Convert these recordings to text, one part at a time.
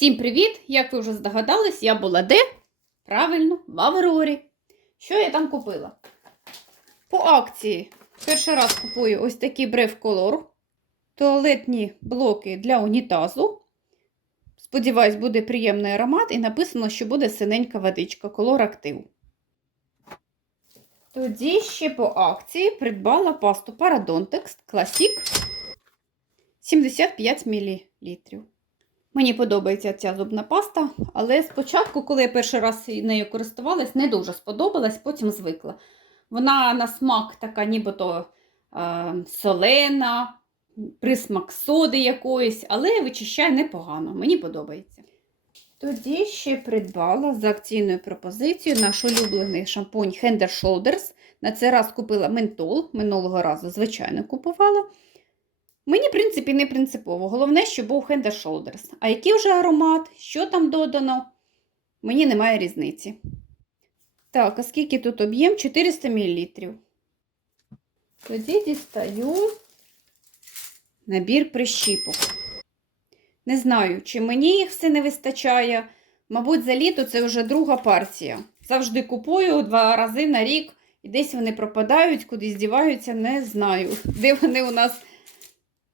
Всім привіт! Як ви вже здогадались, я була де? Правильно, в Аврорі. Що я там купила? По акції. Перший раз купую ось такий Brave Color. Туалетні блоки для унітазу. Сподіваюсь, буде приємний аромат і написано, що буде синенька водичка, колор актив. Тоді ще по акції придбала пасту Paradontex Classic 75 мл. Мені подобається ця зубна паста, але спочатку, коли я перший раз нею користувалась, не дуже сподобалась, потім звикла. Вона на смак така нібито е, солена, присмак соди якоїсь, але вичищає непогано, мені подобається. Тоді ще придбала за акційною пропозицією наш улюблений шампунь Hand Shoulders. На цей раз купила ментол, минулого разу, звичайно, купувала. Мені, в принципі, не принципово. Головне, щоб був Hand Shoulders. А який вже аромат, що там додано, мені немає різниці. Так, а скільки тут об'єм? 400 мл. Тоді дістаю набір прищіпок. Не знаю, чи мені їх все не вистачає. Мабуть, за літо це вже друга партія. Завжди купую два рази на рік, і десь вони пропадають, кудись діваються, не знаю. Де вони у нас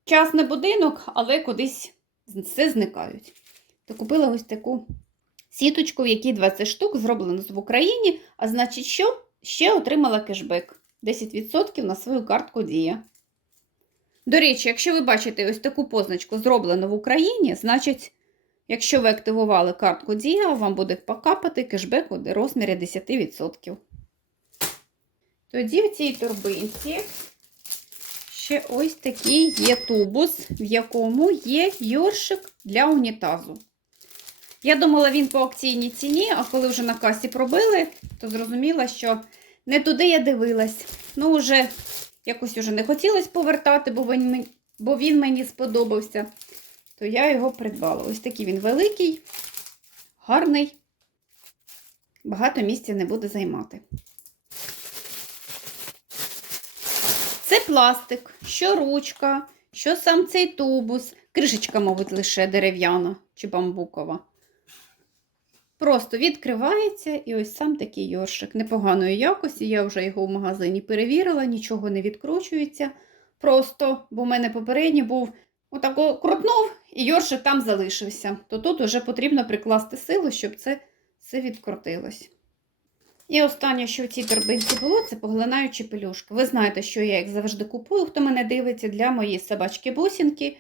час на будинок, але кудись все зникають. То купила ось таку сіточку, в якій 20 штук зроблено в Україні, а значить, що ще отримала кешбек 10% на свою картку Дія. До речі, якщо ви бачите ось таку позначку зроблено в Україні, значить, якщо ви активували картку Дія, вам буде покапати кешбек у розмірі 10%. Тоді в цій торбинці ще ось такий є тубус, в якому є йоршик для унітазу. Я думала, він по акційній ціні, а коли вже на касі пробили, то зрозуміла, що не туди я дивилась. Ну, вже якось уже не хотілося повертати, бо він, бо він мені сподобався. То я його придбала. Ось такий він великий, гарний, багато місця не буде займати. Це пластик, що ручка, що сам цей тубус. Кришечка, мабуть, лише дерев'яна чи бамбукова. Просто відкривається і ось сам такий йоршик непоганої якості. Я вже його в магазині перевірила, нічого не відкручується. Просто, бо в мене попередній був отако крутнув, і йоршик там залишився. То тут вже потрібно прикласти силу, щоб це все відкрутилось. І останнє, що в цій торбинці було, це поглинаючі пелюшки. Ви знаєте, що я їх завжди купую, хто мене дивиться для моєї собачки бусинки.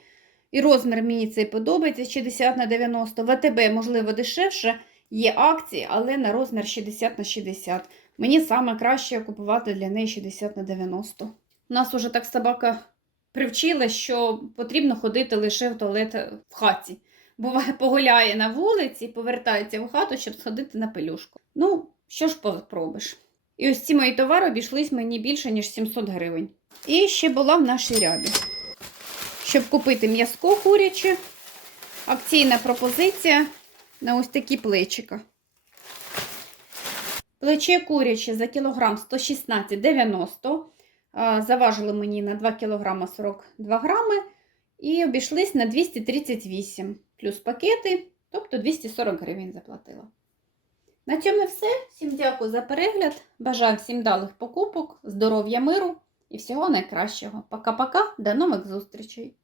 І розмір мені цей подобається 60 на 90. В АТБ, можливо, дешевше. Є акції, але на розмір 60 на 60. Мені саме краще купувати для неї 60 на 90. У нас уже так собака привчила, що потрібно ходити лише в туалет в хаті. Буває, погуляє на вулиці, повертається в хату, щоб сходити на пелюшку. Ну, що ж пробиш? І ось ці мої товари обійшлись мені більше, ніж 700 гривень. І ще була в нашій рябі. Щоб купити м'язко куряче, акційна пропозиція на ось такі плечика. Плече куряче за кілограм 116,90. Заважили мені на 2 кг 42 грами. І обійшлись на 238 плюс пакети, тобто 240 гривень заплатила. На цьому все. Всім дякую за перегляд. Бажаю всім далих покупок, здоров'я, миру і всього найкращого. Пока-пока, до нових зустрічей!